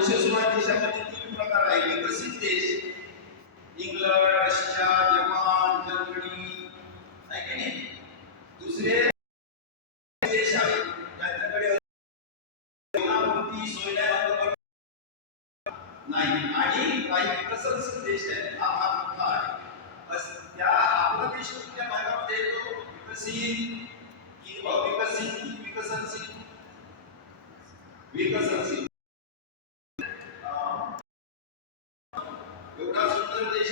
दोनशे देशामध्ये तीन प्रकार आहे विकसित देश इंग्लंड रशिया जपान जर्मनी आहे की नाही? दुसरे देश आहेत ज्यांच्याकडे नाही. आणि काही विकसनशील देश आहेत. हा भाग मोठा आहे. त्या आपला देश कुठल्या भागामध्ये येतो? विकसित किंवा विकसित विकसनशील? विकसनशील.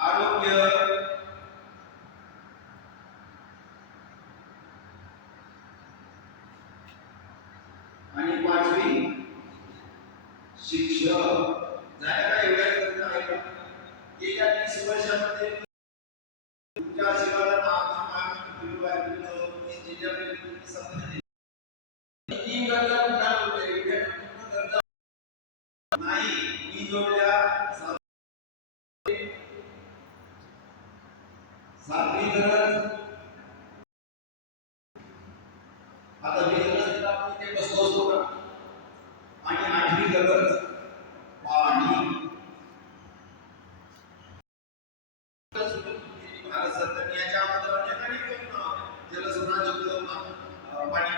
आरोग्य आणि पाचवी शिक्षक का एवढ्या आहे का गेल्या तीस वर्षामध्ये तुमच्या शिवाला सातवी गरज. आता वीज आपण आठवी गरज पाणी. भारत सरकारने याच्या अगोदर अनेक अनेक जलसंधारण पाणी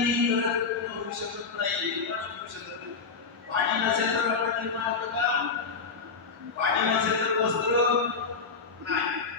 कोणतीही गरज पूर्ण होऊ शकत नाही पाणी नसेल तर अन्न निर्माण होतं का पाणी नसेल तर वस्त्र.